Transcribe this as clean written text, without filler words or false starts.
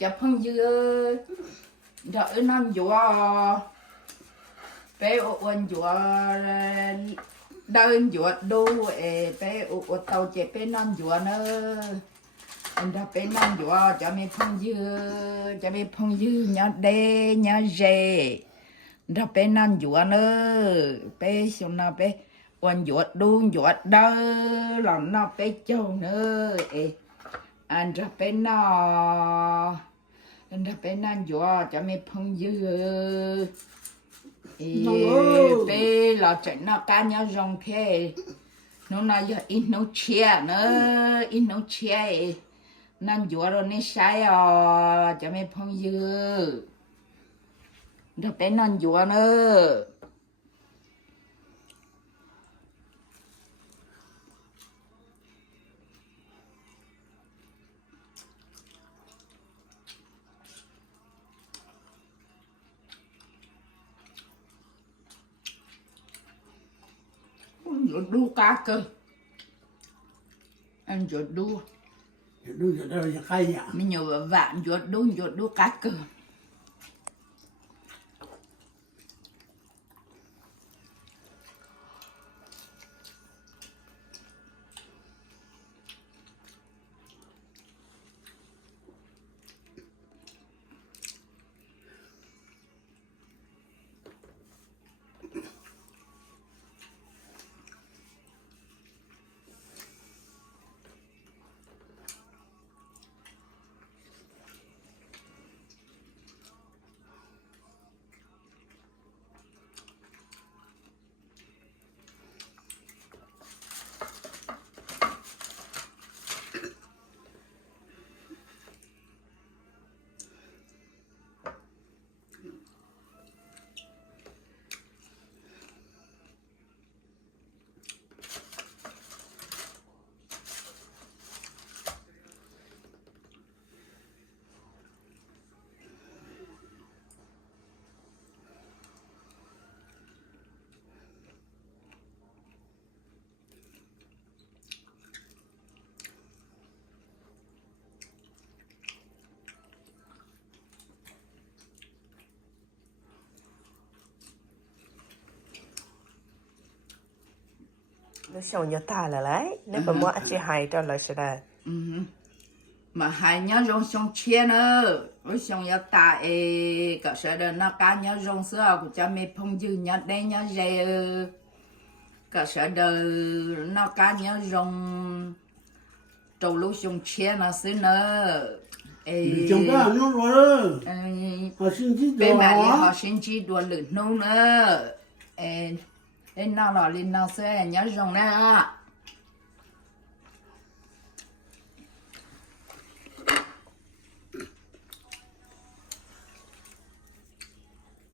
จะพังยืดเดี๋ยวน้ำยัวไปอ้วนยัวเดินยัวดูไปอ้วนเตาเจ็บไปน้ำยัวเนอะอันเดี๋ยวไปน้ำยัวจะไม่พังยืดจะไม่พังยืดเนาะเดเนาะเจเดี๋ยวไปน้ำยัวเนอะไปส่งน้าไปอ้วนยัวดูยัวเดินหลังน้าไปเจ้าเนอะอันจะเป็นนออันจะเป็นนั่นอยู่จะไม่พังยืดไปเราจะน่าการยังรองแค่นู้นน่ะอย่าอินนู้เชียเนอะอินนู้เชียนั่นอยู่เราไม่ใช่จะไม่พังยืดจะเป็นนั่นอยู่เนอะดูกาเกอanh chuột đu đu chuột đâu cho cây nhỉ mình nhiều vạn chuột đu cá cờ nó sầu nhớ ta là lấy nếu mà mua chị hay cho lại sẽ đây mà hai nhớ rong xong chia nữa với xong nhớ ta cả sẽ đơn nó cá nhớ rong sữa của cha mẹ phong dư nhớ đây nhớ dây cả sẽ đơn nó cá nhớ rong trâu lúa xong chia nó xứ nữa chúng ta nó rồi họ xin chỉ bên mà đồ họ xin chỉ đồ lửa nâu nữa nó là lên nó sẽ nhớ rong nè